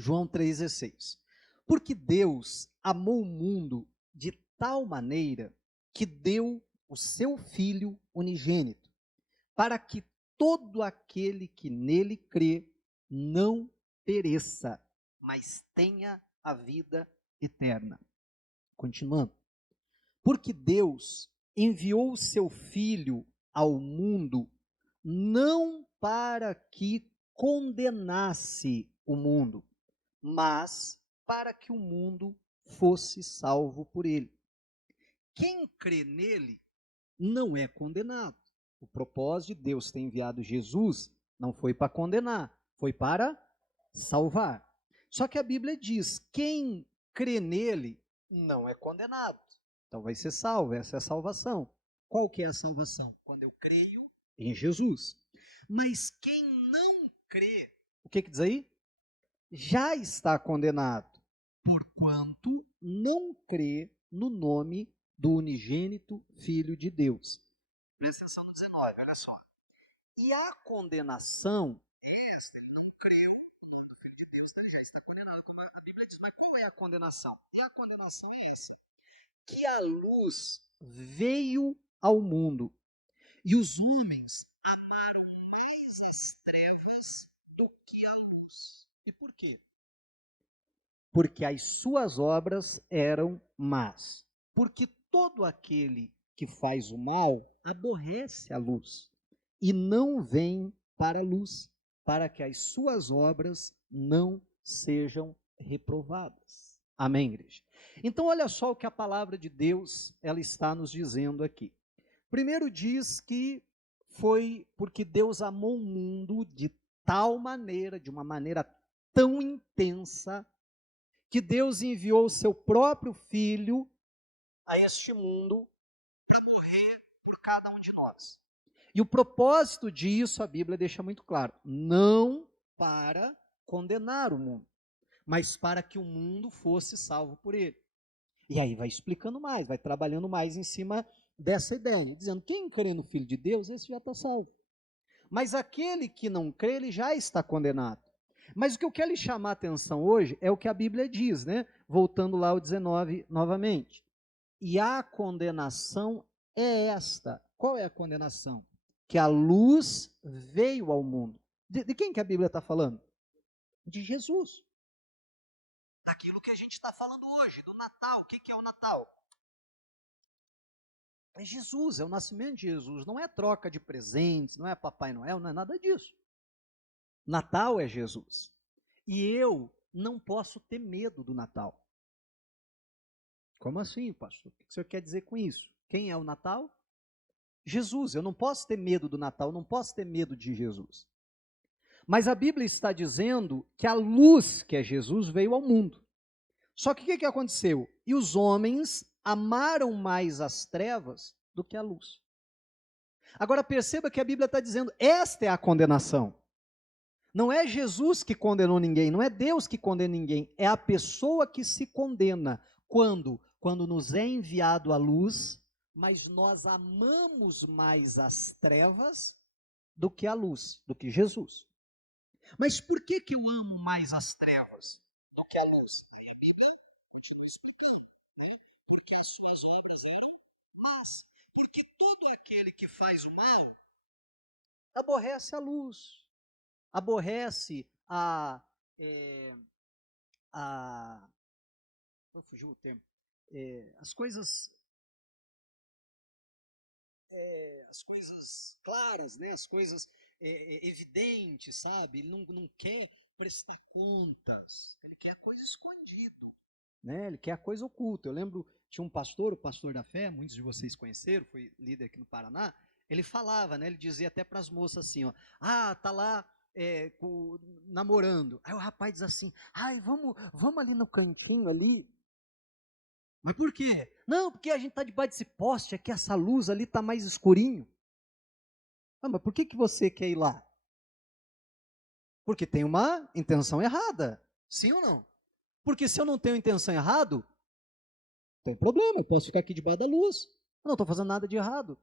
João 3,16. Porque Deus amou o mundo de tal maneira que deu o seu Filho unigênito, para que todo aquele que nele crê não pereça, mas tenha a vida eterna. Continuando. Porque Deus enviou o seu Filho ao mundo não para que condenasse o mundo, mas para que o mundo fosse salvo por ele. Quem crê nele não é condenado. O propósito de Deus ter enviado Jesus não foi para condenar, foi para salvar. Só que a Bíblia diz: quem crê nele não é condenado. Então vai ser salvo, essa é a salvação. Qual que é a salvação? Quando eu creio em Jesus. Mas quem não crê, o que diz aí? Já está condenado, porquanto não crê no nome do unigênito Filho de Deus. Presta atenção no 19, olha só. E a condenação é esta: ele não creu no nome do Filho de Deus, então ele já está condenado. A Bíblia diz, mas qual é a condenação? E a condenação é essa: que a luz veio ao mundo, e os homens amaram mais as trevas do que a luz. E por quê? Porque as suas obras eram más. Porque todo aquele que faz o mal aborrece a luz e não vem para a luz, para que as suas obras não sejam reprovadas. Amém, igreja? Então, olha só o que a palavra de Deus ela está nos dizendo aqui. Primeiro diz que foi porque Deus amou o mundo de tal maneira, de uma maneira tão intensa, que Deus enviou o seu próprio Filho a este mundo para morrer por cada um de nós. E o propósito disso, a Bíblia deixa muito claro: não para condenar o mundo, mas para que o mundo fosse salvo por ele. E aí vai explicando mais, vai trabalhando mais em cima dessa ideia, dizendo: quem crê no Filho de Deus, esse já está salvo. Mas aquele que não crê, ele já está condenado. Mas o que eu quero lhe chamar a atenção hoje é o que a Bíblia diz, né? Voltando lá ao 19 novamente. E a condenação é esta. Qual é a condenação? Que a luz veio ao mundo. De quem que a Bíblia está falando? De Jesus. Daquilo que a gente está falando hoje, do Natal. O que é o Natal? É Jesus, é o nascimento de Jesus. Não é troca de presentes, não é Papai Noel, não é nada disso. Natal é Jesus. E eu não posso ter medo do Natal. Como assim, pastor? O que o senhor quer dizer com isso? Quem é o Natal? Jesus. Eu não posso ter medo do Natal, não posso ter medo de Jesus. Mas a Bíblia está dizendo que a luz, que é Jesus, veio ao mundo. Só que o que aconteceu? E os homens amaram mais as trevas do que a luz. Agora perceba que a Bíblia está dizendo: esta é a condenação. Não é Jesus que condenou ninguém, não é Deus que condena ninguém, é a pessoa que se condena. Quando? Quando nos é enviado a luz, mas nós amamos mais as trevas do que a luz, do que Jesus. Mas por que eu amo mais as trevas do que a luz? A Bíblia continua explicando, né? Porque as suas obras eram más. Porque todo aquele que faz o mal aborrece a luz, aborrece não fugiu o termo, as coisas claras, né? As coisas evidentes, sabe? Ele não quer prestar contas, ele quer a coisa escondido, né? Ele quer a coisa oculta. Eu lembro, tinha um pastor, o pastor da fé, muitos de vocês conheceram, foi líder aqui no Paraná. Ele falava, né? Ele dizia até para as moças assim, ó: tá lá namorando. Aí o rapaz diz assim: ai, vamos ali no cantinho ali. Mas por quê? Não, porque a gente está debaixo desse poste aqui, essa luz ali está mais escurinho. Mas por que você quer ir lá? Porque tem uma intenção errada. Sim ou não? Porque se eu não tenho intenção errada, não tem problema, eu posso ficar aqui debaixo da luz. Eu não estou fazendo nada de errado.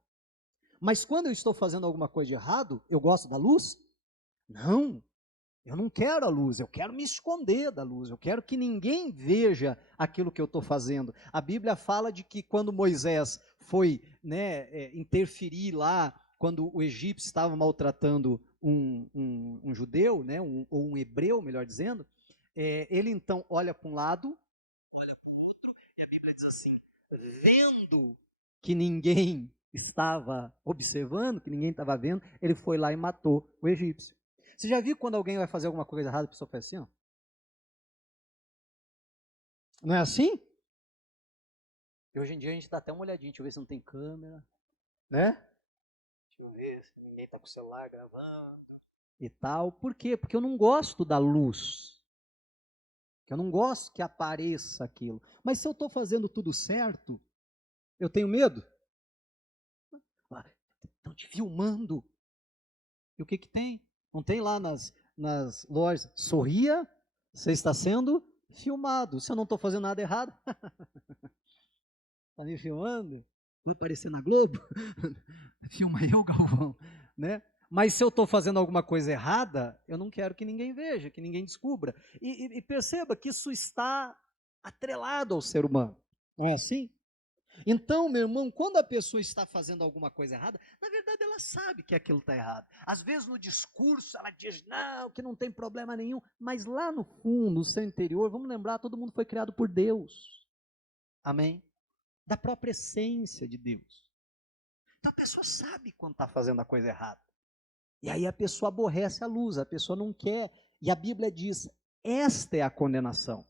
Mas quando eu estou fazendo alguma coisa de errado, eu gosto da luz? Não. Eu não quero a luz, eu quero me esconder da luz, eu quero que ninguém veja aquilo que eu estou fazendo. A Bíblia fala de que quando Moisés foi, né, interferir lá, quando o egípcio estava maltratando um judeu, né, ou um hebreu, melhor dizendo, ele então olha para um lado, e a Bíblia diz assim, vendo que ninguém estava observando, que ninguém estava vendo, ele foi lá e matou o egípcio. Você já viu quando alguém vai fazer alguma coisa errada, a pessoa faz assim, ó? Não é assim? E hoje em dia a gente dá até uma olhadinha, deixa eu ver se não tem câmera, né? Deixa eu ver se ninguém está com o celular gravando e tal. Por quê? Porque eu não gosto da luz. Eu não gosto que apareça aquilo. Mas se eu estou fazendo tudo certo, eu tenho medo? Estão te filmando. E o que que tem? Não tem lá nas lojas, sorria, você está sendo filmado. Se eu não estou fazendo nada errado, está me filmando? Vai aparecer na Globo? Filma eu, Galvão, né? Mas se eu estou fazendo alguma coisa errada, eu não quero que ninguém veja, que ninguém descubra. E perceba que isso está atrelado ao ser humano. Não é assim? Então, meu irmão, quando a pessoa está fazendo alguma coisa errada, na verdade ela sabe que aquilo está errado. Às vezes no discurso ela diz, não, que não tem problema nenhum, mas lá no fundo, no seu interior, vamos lembrar, todo mundo foi criado por Deus. Amém? Da própria essência de Deus. Então a pessoa sabe quando está fazendo a coisa errada. E aí a pessoa aborrece a luz, a pessoa não quer. E a Bíblia diz, esta é a condenação.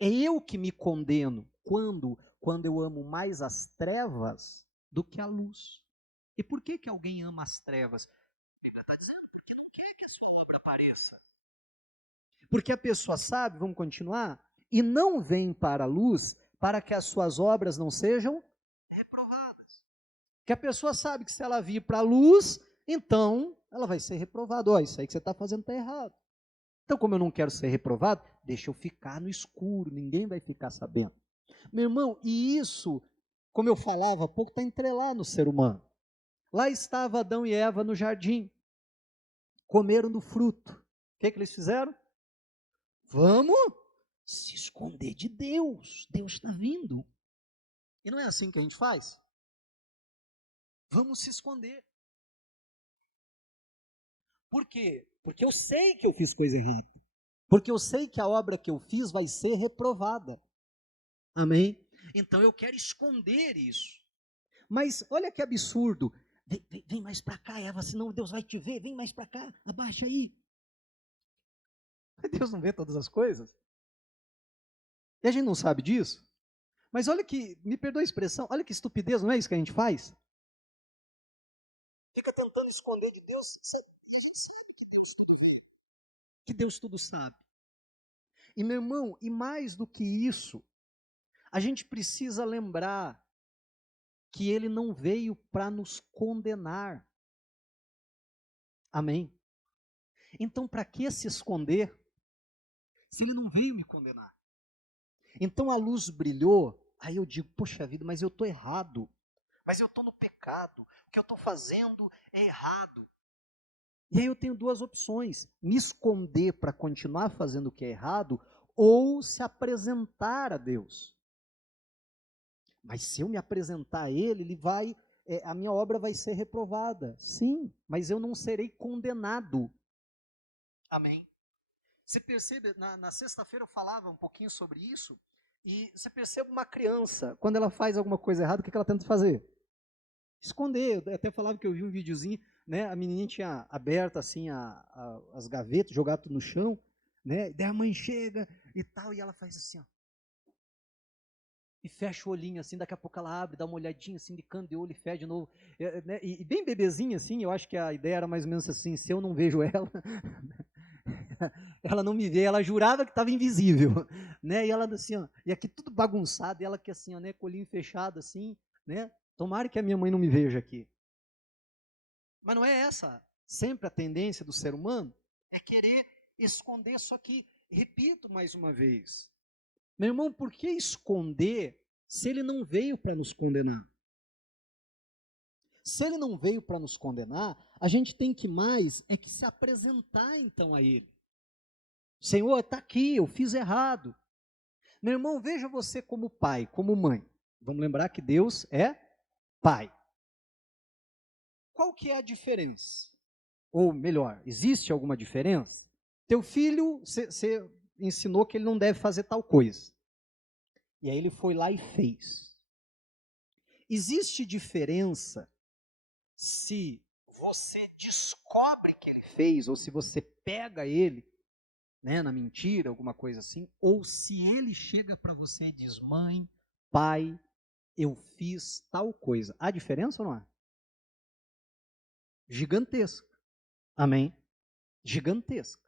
É eu que me condeno quando eu amo mais as trevas do que a luz. E por que que alguém ama as trevas? A Bíblia está dizendo porque não quer que a sua obra apareça. Porque a pessoa sabe, vamos continuar, e não vem para a luz para que as suas obras não sejam reprovadas. Que a pessoa sabe que se ela vir para a luz, então ela vai ser reprovada. Ó, isso aí que você está fazendo está errado. Então, como eu não quero ser reprovado, deixa eu ficar no escuro, ninguém vai ficar sabendo. Meu irmão, e isso, como eu falava há pouco, está entrelado no ser humano. Lá estava Adão e Eva no jardim, comeram do fruto. O que eles fizeram? Vamos se esconder de Deus. Deus está vindo. E não é assim que a gente faz? Vamos se esconder. Por quê? Porque eu sei que eu fiz coisa errada. Porque eu sei que a obra que eu fiz vai ser reprovada. Amém? Então eu quero esconder isso. Mas olha que absurdo. Vem mais para cá, Eva, senão Deus vai te ver. Vem mais para cá, abaixa aí. Deus não vê todas as coisas? E a gente não sabe disso? Mas olha que, me perdoa a expressão, olha que estupidez, não é isso que a gente faz? Fica tentando esconder de Deus, que Deus tudo sabe. E meu irmão, e mais do que isso, a gente precisa lembrar que ele não veio para nos condenar. Amém? Então, para que se esconder se ele não veio me condenar? Então a luz brilhou, aí eu digo, poxa vida, mas eu estou errado. Mas eu estou no pecado. O que eu estou fazendo é errado. E aí eu tenho duas opções: me esconder para continuar fazendo o que é errado, ou se apresentar a Deus. Mas se eu me apresentar a Ele vai, a minha obra vai ser reprovada. Sim, mas eu não serei condenado. Amém? Você percebe, na sexta-feira eu falava um pouquinho sobre isso, e você percebe uma criança, quando ela faz alguma coisa errada, o que ela tenta fazer? Esconder. Eu até falava que eu vi um videozinho, né, a menininha tinha aberto assim as gavetas, jogado tudo no chão, né, daí a mãe chega e tal, e ela faz assim, ó, e fecha o olhinho assim, daqui a pouco ela abre, dá uma olhadinha assim de canto de olho e fecha de novo, né, e bem bebezinha assim, eu acho que a ideia era mais ou menos assim, se eu não vejo ela, ela não me vê, ela jurava que estava invisível, né, e ela assim, ó, e aqui tudo bagunçado, e ela que assim, ó, né, com o olhinho fechado assim, né, tomara que a minha mãe não me veja aqui. Mas não é essa sempre a tendência do ser humano? É querer esconder, só que, repito mais uma vez, meu irmão, por que esconder se ele não veio para nos condenar? Se ele não veio para nos condenar, a gente tem que mais é que se apresentar então a ele. Senhor, está aqui, eu fiz errado. Meu irmão, veja você como pai, como mãe. Vamos lembrar que Deus é pai. Qual que é a diferença? Ou melhor, existe alguma diferença? Teu filho, você ensinou que ele não deve fazer tal coisa. E aí ele foi lá e fez. Existe diferença se você descobre que ele fez, ou se você pega ele, né, na mentira, alguma coisa assim, ou se ele chega para você e diz, mãe, pai, eu fiz tal coisa. Há diferença ou não há? Gigantesca. Amém? Gigantesca.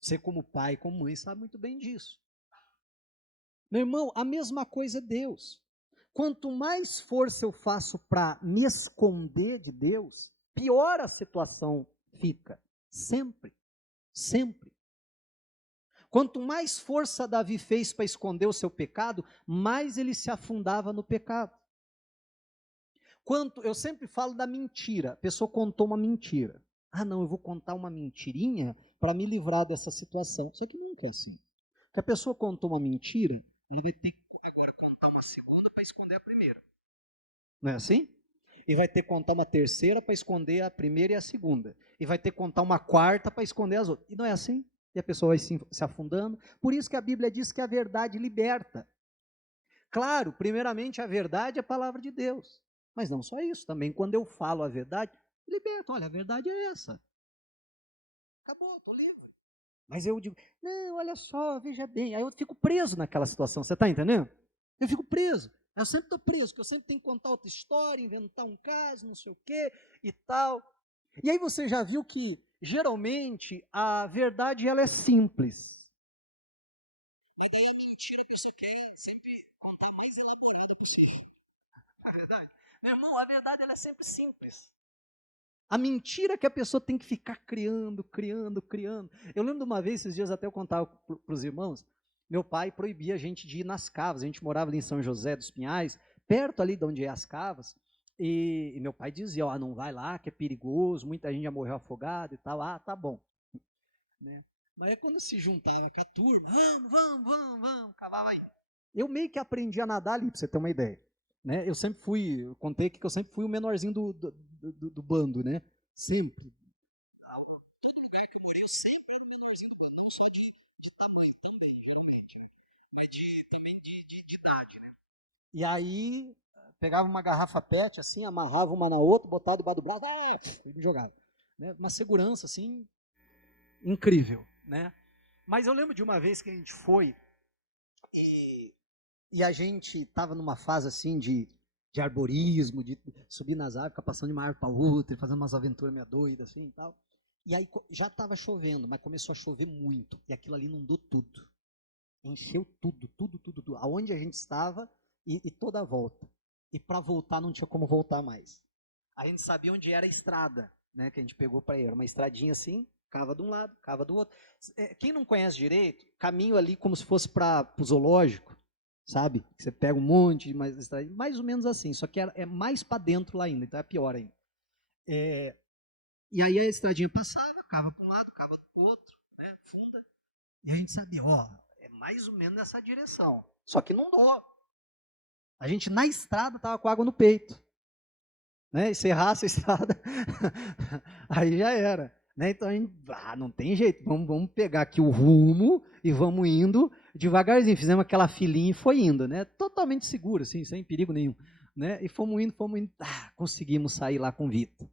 Você como pai, como mãe, sabe muito bem disso. Meu irmão, a mesma coisa é Deus. Quanto mais força eu faço para me esconder de Deus, pior a situação fica. Sempre. Sempre. Quanto mais força Davi fez para esconder o seu pecado, mais ele se afundava no pecado. Eu sempre falo da mentira. A pessoa contou uma mentira. Ah, não, eu vou contar uma mentirinha para me livrar dessa situação. Só que nunca é assim. Porque a pessoa contou uma mentira, ela vai ter que agora contar uma segunda para esconder a primeira. Não é assim? E vai ter que contar uma terceira para esconder a primeira e a segunda. E vai ter que contar uma quarta para esconder as outras. E não é assim? E a pessoa vai se afundando. Por isso que a Bíblia diz que a verdade liberta. Claro, primeiramente a verdade é a palavra de Deus. Mas não só isso, também quando eu falo a verdade, liberta. Olha, a verdade é essa. Acabou, estou livre. Mas eu digo, não, olha só, veja bem. Aí eu fico preso naquela situação, você está entendendo? Eu fico preso. Eu sempre estou preso, porque eu sempre tenho que contar outra história, inventar um caso, não sei o quê e tal. E aí você já viu que, geralmente, a verdade ela é simples. Mas daí mentira, a pessoa quer sempre contar mais elaborado possível. Não é verdade? Meu irmão, a verdade ela é sempre simples. A mentira que a pessoa tem que ficar criando. Eu lembro de uma vez, esses dias até eu contava para os irmãos, meu pai proibia a gente de ir nas cavas. A gente morava ali em São José dos Pinhais, perto ali de onde é as cavas, e meu pai dizia, ó, não vai lá, que é perigoso, muita gente já morreu afogada e tal. Ah, tá bom. Né? Mas é quando se juntava com a turma, vamos, acabava aí. Eu meio que aprendi a nadar ali, para você ter uma ideia. Né? Eu contei aqui que eu sempre fui o menorzinho do bando, né? Sempre. Todo lugar que eu morei, eu sempre o menorzinho do bando, não só de tamanho também, geralmente. Também de idade, né? E aí, pegava uma garrafa PET, assim, amarrava uma na outra, botava debaixo do braço, e me jogava. Né? Uma segurança, assim, incrível, né? Mas eu lembro de uma vez que a gente foi e a gente estava numa fase assim de arborismo, de subir nas árvores, ficar passando de uma árvore para outra, fazendo umas aventuras meio doidas assim e tal. E aí já estava chovendo, mas começou a chover muito. E aquilo ali inundou tudo. Encheu tudo. Aonde a gente estava e toda a volta. E para voltar não tinha como voltar mais. A gente sabia onde era a estrada, né, que a gente pegou para ir. Era uma estradinha assim, cava de um lado, cava do outro. Quem não conhece direito, caminho ali como se fosse para o zoológico, sabe? Você pega um monte, mais ou menos assim, só que é mais para dentro lá ainda, então é pior ainda. E aí a estradinha passava, cava para um lado, cava para o outro, né, funda, e a gente sabia, ó, é mais ou menos nessa direção. Só que não dó. A gente na estrada tava com água no peito. Né? E se errasse a estrada, aí já era. Né? Então a gente, não tem jeito, vamos pegar aqui o rumo e vamos indo devagarzinho. Fizemos aquela filinha e foi indo, né? Totalmente seguro, assim, sem perigo nenhum. Né? E fomos indo, conseguimos sair lá com o Vitor.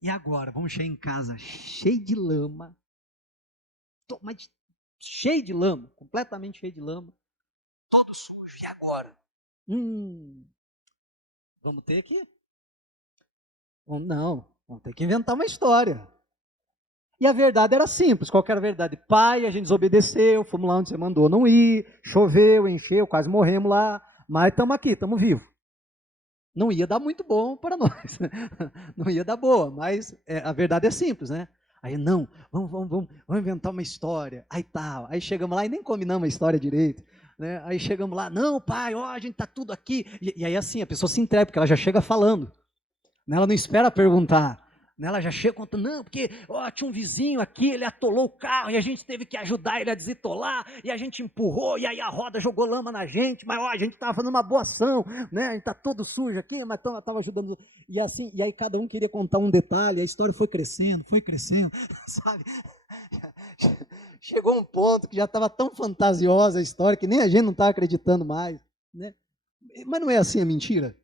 E agora, vamos chegar em casa cheio de lama, mas cheio de lama, completamente cheio de lama, todo sujo. E agora? Vamos ter que... Não, vamos ter que inventar uma história. E a verdade era simples, qual que era a verdade? Pai, a gente desobedeceu, fomos lá onde você mandou não ir, choveu, encheu, quase morremos lá, mas estamos aqui, estamos vivos. Não ia dar muito bom para nós, não ia dar boa, mas a verdade é simples, né? Aí não, vamos inventar uma história, aí tal, aí chegamos lá e nem combinamos a história direito, né? Aí chegamos lá, não pai, ó, a gente tá tudo aqui, e aí assim, a pessoa se entrega, porque ela já chega falando. Ela não espera perguntar. Ela já chega contando, não, porque tinha um vizinho aqui, ele atolou o carro e a gente teve que ajudar ele a desatolar, e a gente empurrou, e aí a roda jogou lama na gente, mas a gente estava fazendo uma boa ação, né? A gente está todo sujo aqui, mas estava ajudando. E assim, e aí cada um queria contar um detalhe, a história foi crescendo, sabe? Chegou um ponto que já estava tão fantasiosa a história que nem a gente não estava acreditando mais, né? Mas não é assim a mentira?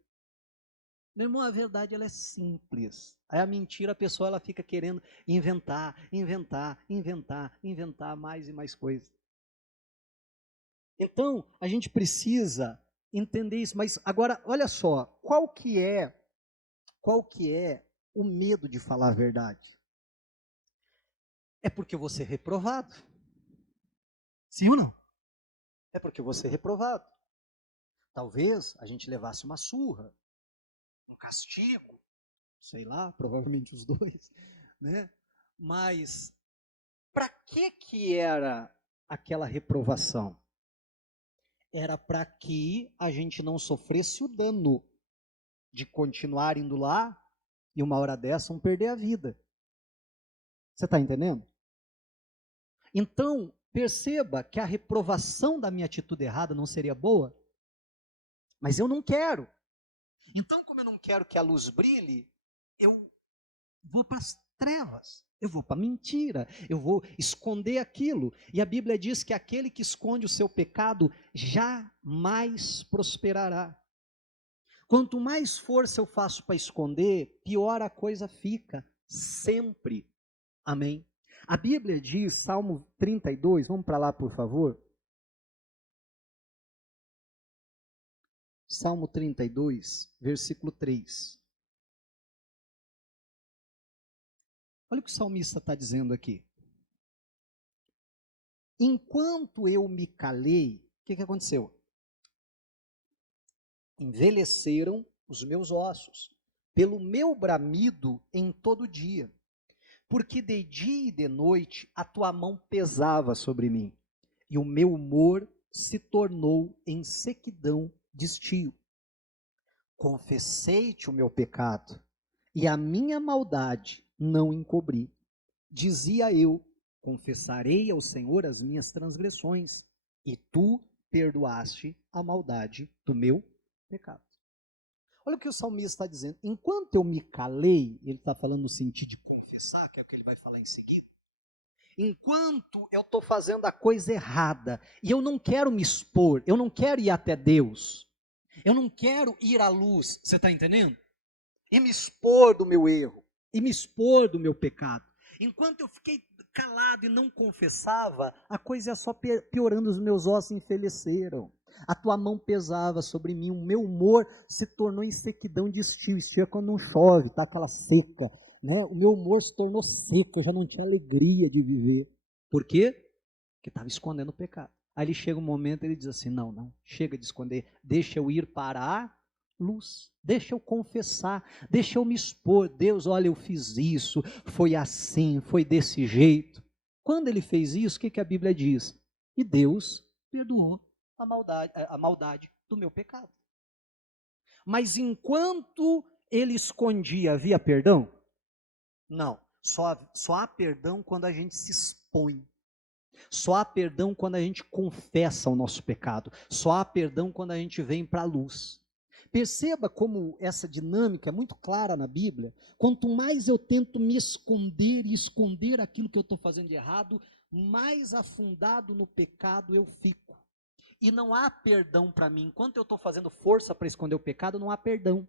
Meu irmão, a verdade ela é simples. Aí a mentira, a pessoa ela fica querendo inventar mais e mais coisas. Então, a gente precisa entender isso. Mas agora, olha só, qual que é o medo de falar a verdade? É porque você é reprovado. Sim ou não? É porque você é reprovado. Talvez a gente levasse uma surra, um castigo, sei lá, provavelmente os dois, né? Mas para que era aquela reprovação? Era para que a gente não sofresse o dano de continuar indo lá e uma hora dessa vão perder a vida. Você está entendendo? Então, perceba que a reprovação da minha atitude errada não seria boa, mas eu não quero. Então, como eu não quero que a luz brilhe, eu vou para as trevas, eu vou para a mentira, eu vou esconder aquilo. E a Bíblia diz que aquele que esconde o seu pecado jamais prosperará. Quanto mais força eu faço para esconder, pior a coisa fica, sempre. Amém? A Bíblia diz, Salmo 32, vamos para lá por favor. Salmo 32, versículo 3. Olha o que o salmista está dizendo aqui. Enquanto eu me calei, o que aconteceu? Envelheceram os meus ossos, pelo meu bramido em todo dia. Porque de dia e de noite a tua mão pesava sobre mim, e o meu humor se tornou em sequidão de estio. Confessei-te o meu pecado, e a minha maldade não encobri. Dizia eu, confessarei ao Senhor as minhas transgressões, e tu perdoaste a maldade do meu pecado. Olha o que o salmista está dizendo. Enquanto eu me calei, ele está falando no sentido de confessar, que é o que ele vai falar em seguida. Enquanto eu estou fazendo a coisa errada, e eu não quero me expor, eu não quero ir até Deus, eu não quero ir à luz, você está entendendo? E me expor do meu erro, e me expor do meu pecado. Enquanto eu fiquei calado e não confessava, a coisa ia só piorando, os meus ossos envelheceram. A tua mão pesava sobre mim, o meu humor se tornou em sequidão de estio. Estio é quando não chove, está aquela seca. Né? O meu humor se tornou seco, eu já não tinha alegria de viver. Por quê? Porque estava escondendo o pecado. Aí ele chega um momento e ele diz assim, não, chega de esconder, deixa eu ir para a luz, deixa eu confessar, deixa eu me expor. Deus, olha, eu fiz isso, foi assim, foi desse jeito. Quando ele fez isso, o que a Bíblia diz? E Deus perdoou a maldade do meu pecado. Mas enquanto ele escondia, havia perdão? Não, só há perdão quando a gente se expõe. Só há perdão quando a gente confessa o nosso pecado. Só há perdão quando a gente vem para a luz. Perceba como essa dinâmica é muito clara na Bíblia. Quanto mais eu tento me esconder e esconder aquilo que eu estou fazendo de errado, mais afundado no pecado eu fico. E não há perdão para mim. Enquanto eu estou fazendo força para esconder o pecado, não há perdão.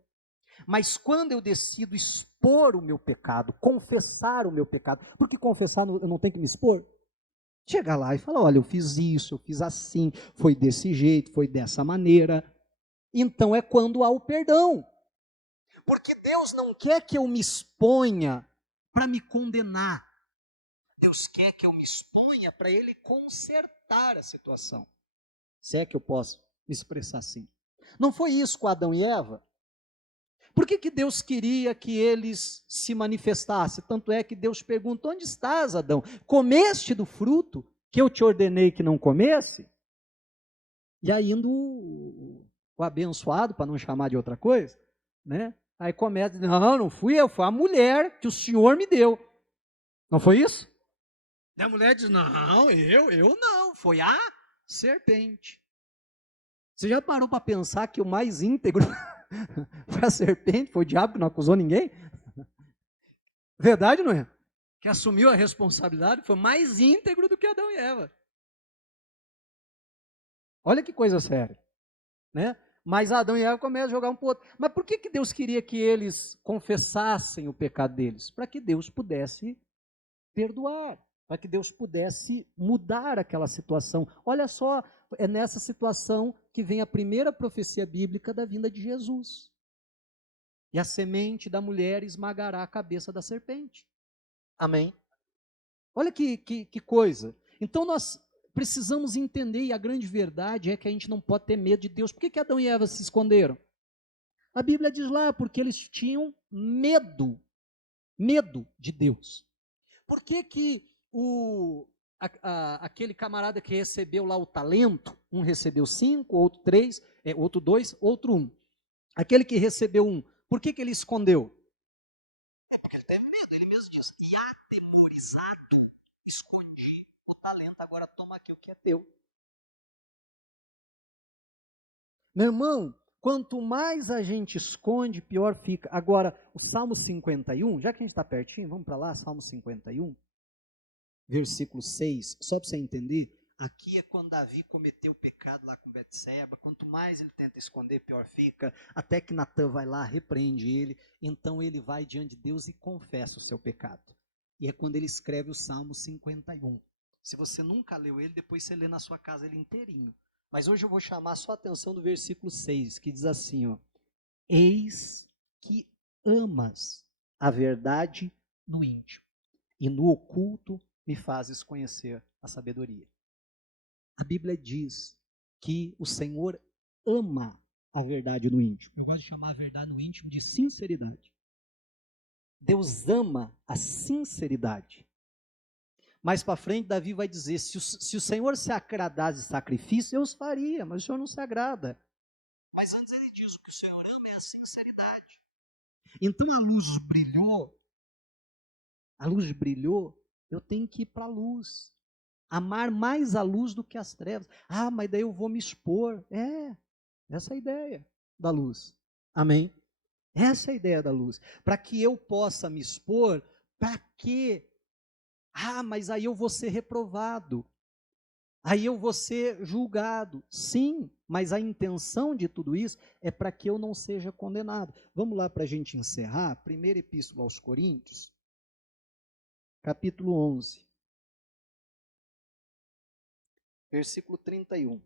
Mas quando eu decido expor o meu pecado, confessar o meu pecado, porque confessar eu não tenho que me expor? Chegar lá e falar, olha, eu fiz isso, eu fiz assim, foi desse jeito, foi dessa maneira. Então é quando há o perdão. Porque Deus não quer que eu me exponha para me condenar. Deus quer que eu me exponha para Ele consertar a situação. Se é que eu posso me expressar assim. Não foi isso com Adão e Eva? Por que Deus queria que eles se manifestassem? Tanto é que Deus pergunta, onde estás, Adão? Comeste do fruto que eu te ordenei que não comesse? E aí indo o abençoado, para não chamar de outra coisa, né? Aí começa, não fui eu, foi a mulher que o Senhor me deu. Não foi isso? E a mulher diz, não, eu não, foi a serpente. Você já parou para pensar que o mais íntegro foi a serpente, foi o diabo que não acusou ninguém? Verdade, não é? Que assumiu a responsabilidade, foi mais íntegro do que Adão e Eva. Olha que coisa séria, né? Mas Adão e Eva começam a jogar um para o outro. Mas por que Deus queria que eles confessassem o pecado deles? Para que Deus pudesse perdoar, para que Deus pudesse mudar aquela situação. Olha só, é nessa situação que vem a primeira profecia bíblica da vinda de Jesus. E a semente da mulher esmagará a cabeça da serpente. Amém? Olha que coisa. Então nós precisamos entender, e a grande verdade é que a gente não pode ter medo de Deus. Por que Adão e Eva se esconderam? A Bíblia diz lá, porque eles tinham medo de Deus. Por que aquele camarada que recebeu lá o talento, um recebeu 5, outro 3, outro 2, outro 1. Aquele que recebeu 1, por que ele escondeu? É porque ele teve medo, ele mesmo diz, e atemorizado, escondi o talento, agora toma aqui o que é teu. Meu irmão, quanto mais a gente esconde, pior fica. Agora, o Salmo 51, já que a gente está pertinho, vamos para lá, Salmo 51. Versículo 6, só para você entender, aqui é quando Davi cometeu o pecado lá com Betseba, quanto mais ele tenta esconder, pior fica, até que Natan vai lá, repreende ele, então ele vai diante de Deus e confessa o seu pecado. E é quando ele escreve o Salmo 51. Se você nunca leu ele, depois você lê na sua casa ele inteirinho. Mas hoje eu vou chamar só a atenção do versículo 6, que diz assim, ó, eis que amas a verdade no íntimo, e no oculto me fazes conhecer a sabedoria. A Bíblia diz que o Senhor ama a verdade no íntimo. Eu gosto de chamar a verdade no íntimo de sinceridade. Deus ama a sinceridade. Mais para frente, Davi vai dizer, se o Senhor se agradasse de sacrifício, eu os faria, mas o Senhor não se agrada. Mas antes ele diz, o que o Senhor ama é a sinceridade. Então a luz brilhou, eu tenho que ir para a luz. Amar mais a luz do que as trevas. Ah, mas daí eu vou me expor. Essa é a ideia da luz. Amém? Essa é a ideia da luz. Para que eu possa me expor, para quê? Ah, mas aí eu vou ser reprovado. Aí eu vou ser julgado. Sim, mas a intenção de tudo isso é para que eu não seja condenado. Vamos lá para a gente encerrar. Primeira epístola aos Coríntios, capítulo 11. Versículo 31.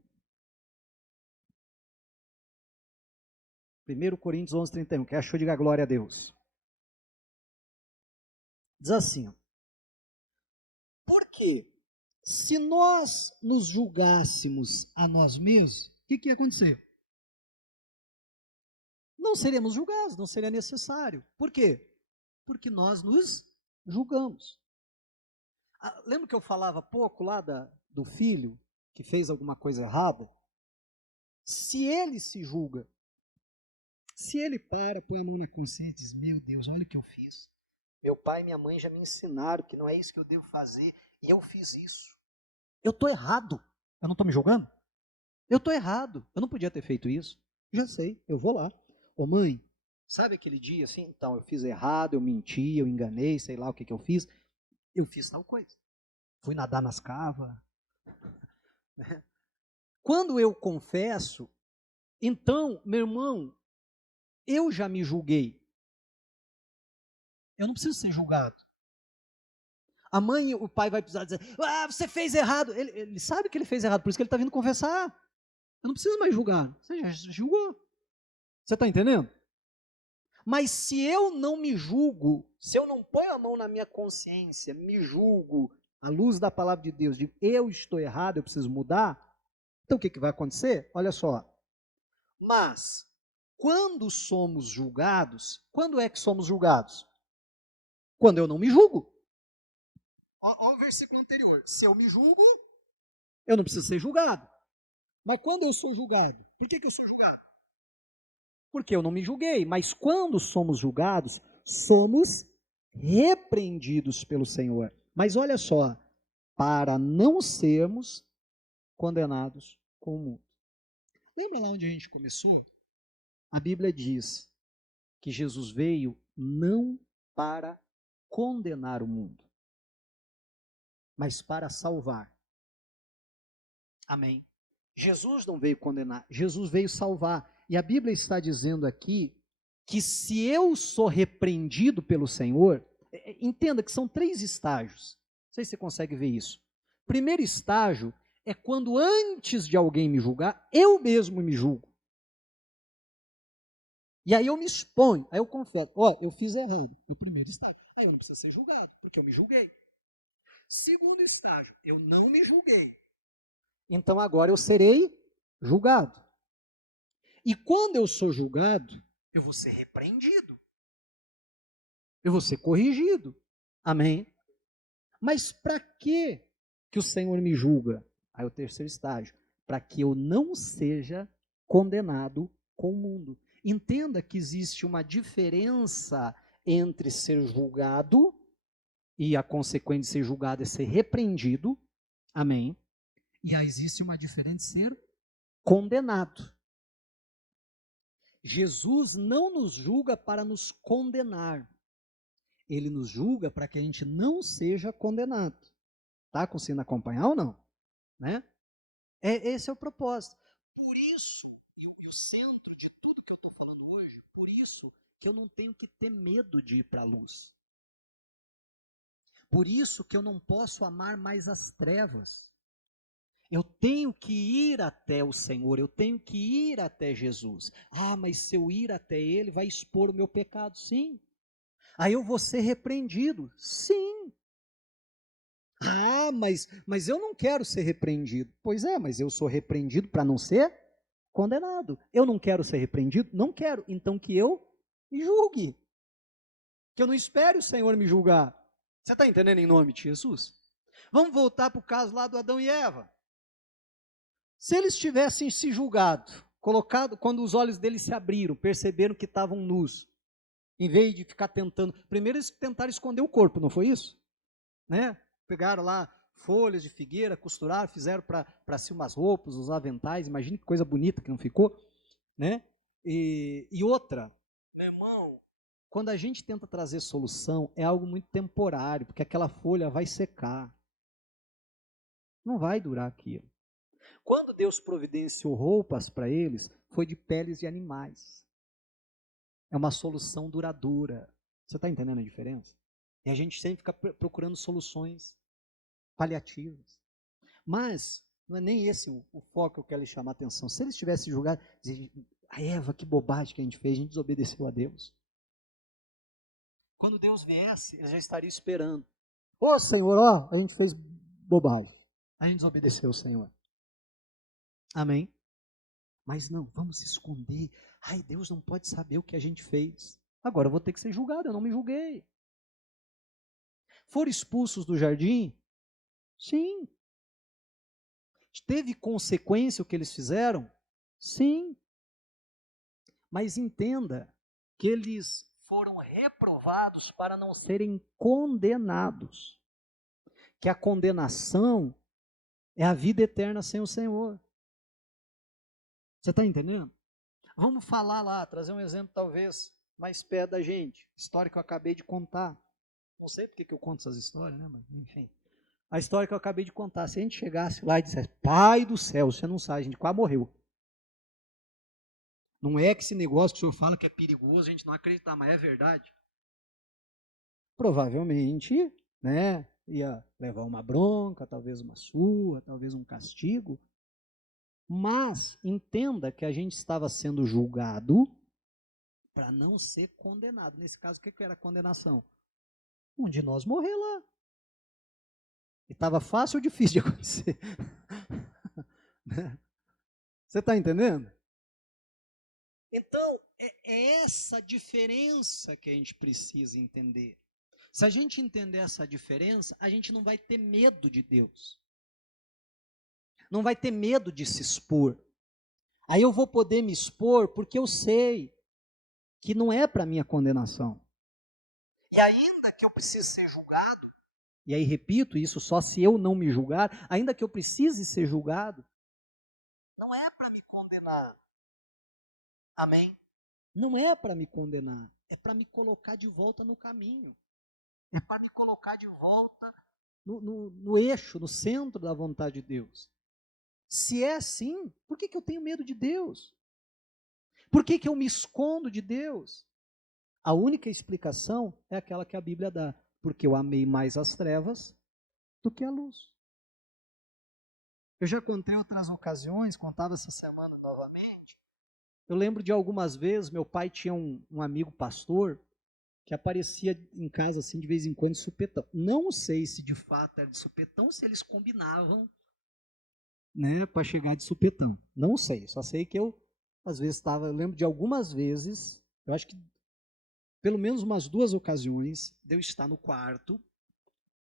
1 Coríntios 11, 31. Quem achou, diga glória a Deus. Diz assim, porque se nós nos julgássemos a nós mesmos, o que ia acontecer? Não seríamos julgados, não seria necessário. Por quê? Porque nós nos julgamos. Lembra que eu falava há pouco lá do filho que fez alguma coisa errada? Se ele se julga, se ele põe a mão na consciência e diz, meu Deus, olha o que eu fiz. Meu pai e minha mãe já me ensinaram que não é isso que eu devo fazer, e eu fiz isso. Eu estou errado. Eu não estou me julgando? Eu estou errado. Eu não podia ter feito isso. Já sei, eu vou lá. Ô mãe, sabe aquele dia assim? Então, eu fiz errado, eu menti, eu enganei, sei lá o que eu fiz. Eu fiz tal coisa. Fui nadar nas cavas. Quando eu confesso, então, meu irmão, eu já me julguei. Eu não preciso ser julgado. A mãe e o pai vai precisar dizer, você fez errado. Ele sabe que ele fez errado, por isso que ele está vindo confessar. Eu não preciso mais julgar. Você já julgou. Você está entendendo? Mas se eu não me julgo, se eu não ponho a mão na minha consciência, me julgo, à luz da palavra de Deus, digo, eu estou errado, eu preciso mudar, então o que vai acontecer? Olha só. Mas, quando somos julgados, quando é que somos julgados? Quando eu não me julgo. Olha o versículo anterior. Se eu me julgo, eu não preciso ser julgado. Mas quando eu sou julgado, por que eu sou julgado? porque eu não me julguei. Mas quando somos julgados, somos repreendidos pelo Senhor. Mas olha só, para não sermos condenados com o mundo. Lembra lá onde a gente começou? A Bíblia diz que Jesus veio não para condenar o mundo, mas para salvar. Amém. Jesus não veio condenar, Jesus veio salvar. E a Bíblia está dizendo aqui que se eu sou repreendido pelo Senhor, entenda que são 3 estágios. Não sei se você consegue ver isso. Primeiro estágio é quando antes de alguém me julgar, eu mesmo me julgo. E aí eu me exponho, aí eu confesso, eu fiz errado, no primeiro estágio. Aí eu não preciso ser julgado, porque eu me julguei. Segundo estágio, eu não me julguei. Então agora eu serei julgado. E quando eu sou julgado, eu vou ser repreendido. Eu vou ser corrigido. Amém? Mas para que o Senhor me julga? Aí o terceiro estágio, para que eu não seja condenado com o mundo. Entenda que existe uma diferença entre ser julgado e a consequência de ser julgado é ser repreendido. Amém? E aí existe uma diferença de ser condenado. Jesus não nos julga para nos condenar. Ele nos julga para que a gente não seja condenado. Está conseguindo acompanhar ou não? Né? Esse é o propósito. Por isso, e o centro de tudo que eu estou falando hoje, por isso que eu não tenho que ter medo de ir para a luz. Por isso que eu não posso amar mais as trevas. Eu tenho que ir até o Senhor, eu tenho que ir até Jesus. Ah, mas se eu ir até Ele, vai expor o meu pecado. Sim. Aí eu vou ser repreendido. Sim. Ah, mas eu não quero ser repreendido. Pois é, mas eu sou repreendido para não ser condenado. Eu não quero ser repreendido? Não quero. Então que eu me julgue. Que eu não espere o Senhor me julgar. Você está entendendo em nome de Jesus? Vamos voltar para o caso lá do Adão e Eva. Se eles tivessem se julgado, colocado, quando os olhos deles se abriram, perceberam que estavam nus, em vez de ficar tentando, primeiro eles tentaram esconder o corpo, não foi isso? Né? Pegaram lá folhas de figueira, costuraram, fizeram para si umas roupas, os aventais, imagine que coisa bonita que não ficou, né? E outra, meu irmão, quando a gente tenta trazer solução, é algo muito temporário, porque aquela folha vai secar, não vai durar aquilo. Quando Deus providenciou roupas para eles, foi de peles de animais. É uma solução duradoura. Você está entendendo a diferença? E a gente sempre fica procurando soluções paliativas. Mas não é nem esse o foco que eu quero lhe chamar a atenção. Se eles tivessem julgado, dizer, a Eva, que bobagem que a gente fez, a gente desobedeceu a Deus. Quando Deus viesse, eles já estariam esperando. Ô Senhor, a gente fez bobagem. A gente desobedeceu o Senhor. Amém? Mas não, vamos se esconder. Ai, Deus não pode saber o que a gente fez. Agora eu vou ter que ser julgado, eu não me julguei. Foram expulsos do jardim? Sim. Teve consequência o que eles fizeram? Sim. Mas entenda que eles foram reprovados para não serem condenados. Que a condenação é a vida eterna sem o Senhor. Você está entendendo? Vamos falar lá, trazer um exemplo talvez mais perto da gente. História que eu acabei de contar. Não sei porque que eu conto essas histórias, né? Mas, enfim. A história que eu acabei de contar. Se a gente chegasse lá e dissesse, Pai do céu, você não sabe, a gente quase morreu. Não é que esse negócio que o senhor fala que é perigoso, a gente não acreditar, mas é verdade. Provavelmente, né, ia levar uma bronca, talvez uma surra, talvez um castigo. Mas entenda que a gente estava sendo julgado para não ser condenado. Nesse caso, o que era a condenação? Um de nós morrer lá. E estava fácil ou difícil de acontecer? Você está entendendo? Então, é essa diferença que a gente precisa entender. Se a gente entender essa diferença, a gente não vai ter medo de Deus. Não vai ter medo de se expor. Aí eu vou poder me expor porque eu sei que não é para minha condenação. E ainda que eu precise ser julgado, e aí repito, isso só se eu não me julgar, ainda que eu precise ser julgado, não é para me condenar. Amém? Não é para me condenar, é para me colocar de volta no caminho. É para me colocar de volta no eixo, no centro da vontade de Deus. Se é assim, por que eu tenho medo de Deus? Por que eu me escondo de Deus? A única explicação é aquela que a Bíblia dá. Porque eu amei mais as trevas do que a luz. Eu já contei outras ocasiões, contava essa semana novamente. Eu lembro de algumas vezes, meu pai tinha um amigo pastor que aparecia em casa assim de vez em quando de supetão. Não sei se de fato era de supetão, se eles combinavam, né, para chegar de supetão. Não sei, só sei que eu às vezes estava, eu lembro de algumas vezes, eu acho que pelo menos umas 2 ocasiões, de eu estar no quarto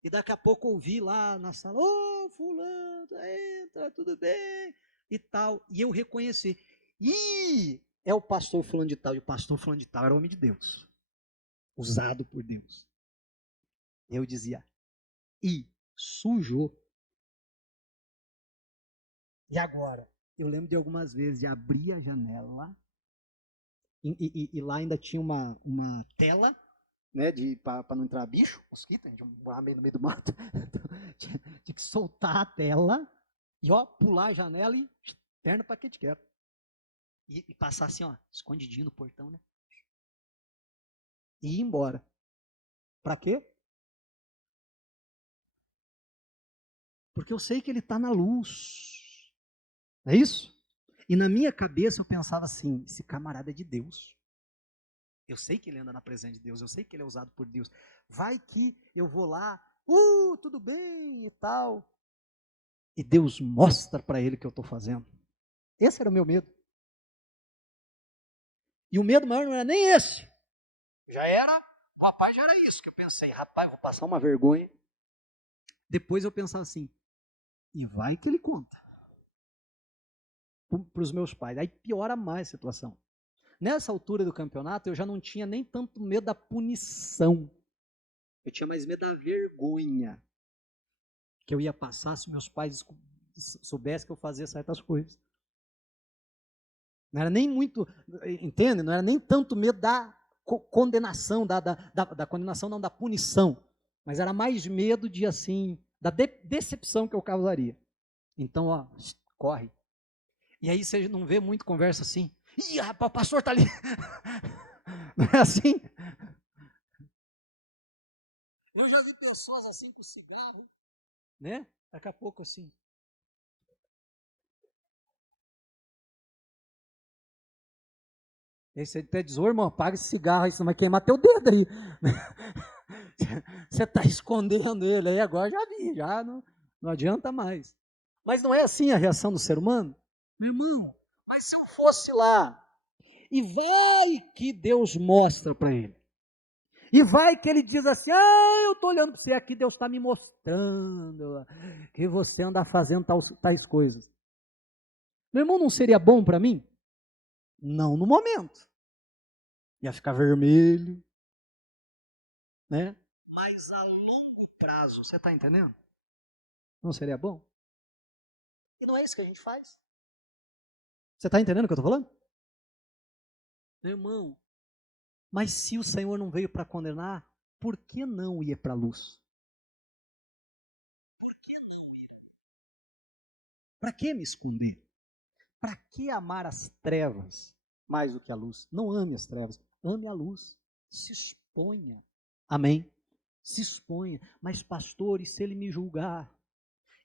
e daqui a pouco ouvi lá na sala, ô fulano, entra, tudo bem, e tal, e eu reconheci, é o pastor fulano de tal, e o pastor fulano de tal era homem de Deus, usado por Deus. Eu dizia, sujou. E agora? Eu lembro de algumas vezes de abrir a janela e lá ainda tinha uma tela, né, para não entrar bicho, mosquito, a gente morava meio no meio do mato, então, tinha que soltar a tela e ó, pular a janela e perna para que te quero. E passar assim, ó, escondidinho no portão, né? E ir embora. Para quê? Porque eu sei que ele está na luz. Não é isso? E na minha cabeça eu pensava assim, esse camarada é de Deus. Eu sei que ele anda na presença de Deus, eu sei que ele é usado por Deus. Vai que eu vou lá, tudo bem e tal. E Deus mostra para ele o que eu estou fazendo. Esse era o meu medo. E o medo maior não era nem esse. Já era, o rapaz já era isso, que eu pensei, rapaz, vou passar uma vergonha. Depois eu pensava assim, e vai que ele conta. Para os meus pais. Aí piora mais a situação. Nessa altura do campeonato, eu já não tinha nem tanto medo da punição. Eu tinha mais medo da vergonha que eu ia passar se meus pais soubessem que eu fazia certas coisas. Não era nem muito, entende? Não era nem tanto medo da condenação, da condenação, não, da punição. Mas era mais medo de, assim, da decepção que eu causaria. Então, ó, corre. E aí você não vê muito conversa assim. Ih, rapaz, o pastor está ali. Não é assim? Eu já vi pessoas assim com cigarro, né? Daqui a pouco assim. Aí você até diz, ô irmão, apaga esse cigarro aí, senão vai queimar teu dedo aí. Você está escondendo ele aí, agora já vi, já não adianta mais. Mas não é assim a reação do ser humano? Meu irmão, mas se eu fosse lá, e vai que Deus mostra para ele. E vai que ele diz assim, eu estou olhando para você aqui, Deus está me mostrando que você anda fazendo tais coisas. Meu irmão, não seria bom para mim? Não no momento. Ia ficar vermelho, né? Mas a longo prazo, você está entendendo? Não seria bom? E não é isso que a gente faz. Você está entendendo o que eu estou falando? Meu irmão, mas se o Senhor não veio para condenar, por que não ir para a luz? Para que me esconder? Para que amar as trevas mais do que a luz? Não ame as trevas, ame a luz. Se exponha. Amém? Se exponha. Mas, pastor, e se ele me julgar?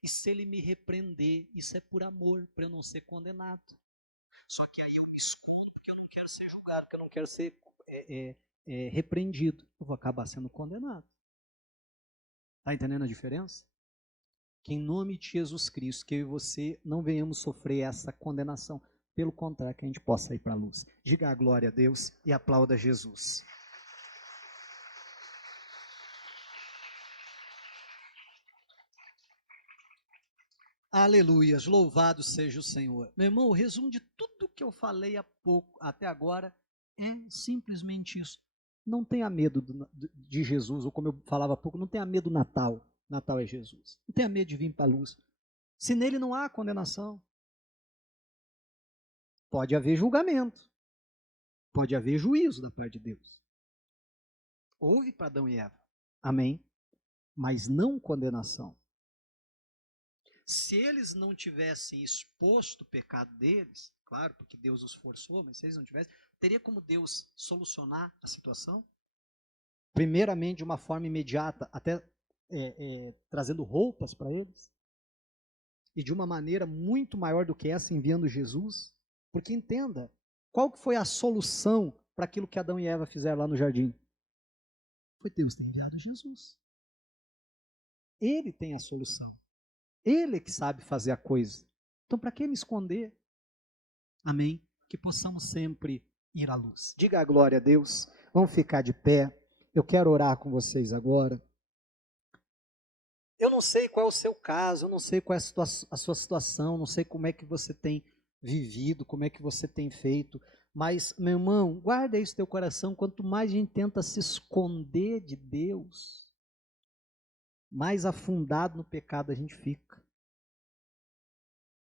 E se ele me repreender? Isso é por amor, para eu não ser condenado. Só que aí eu me escondo porque eu não quero ser julgado, porque eu não quero ser repreendido. Eu vou acabar sendo condenado. Está entendendo a diferença? Que em nome de Jesus Cristo, que eu e você não venhamos sofrer essa condenação. Pelo contrário, que a gente possa ir para a luz. Diga a glória a Deus e aplauda Jesus. Aleluias, louvado seja o Senhor. Meu irmão, o resumo de tudo que eu falei há pouco, até agora, É simplesmente isso. Não tenha medo de Jesus, ou como eu falava há pouco, não tenha medo do Natal. Natal é Jesus. Não tenha medo de vir para a luz. Se nele não há condenação, pode haver julgamento, pode haver juízo da parte de Deus. Houve para Adão e Eva. Amém? Mas não condenação. Se eles não tivessem exposto o pecado deles, claro, porque Deus os forçou, mas se eles não tivessem, teria como Deus solucionar a situação? Primeiramente, de uma forma imediata, até trazendo roupas para eles, e de uma maneira muito maior do que essa, enviando Jesus. Porque entenda, qual que foi a solução para aquilo que Adão e Eva fizeram lá no jardim? Foi Deus ter enviado Jesus. Ele tem a solução. Ele que sabe fazer a coisa. Então, para que me esconder? Amém? Que possamos sempre ir à luz. Diga a glória a Deus. Vamos ficar de pé. Eu quero orar com vocês agora. Eu não sei qual é o seu caso, eu não sei qual é a sua situação, não sei como é que você tem vivido, como é que você tem feito, mas, meu irmão, guarda isso no teu coração. Quanto mais a gente tenta se esconder de Deus, mais afundado no pecado a gente fica.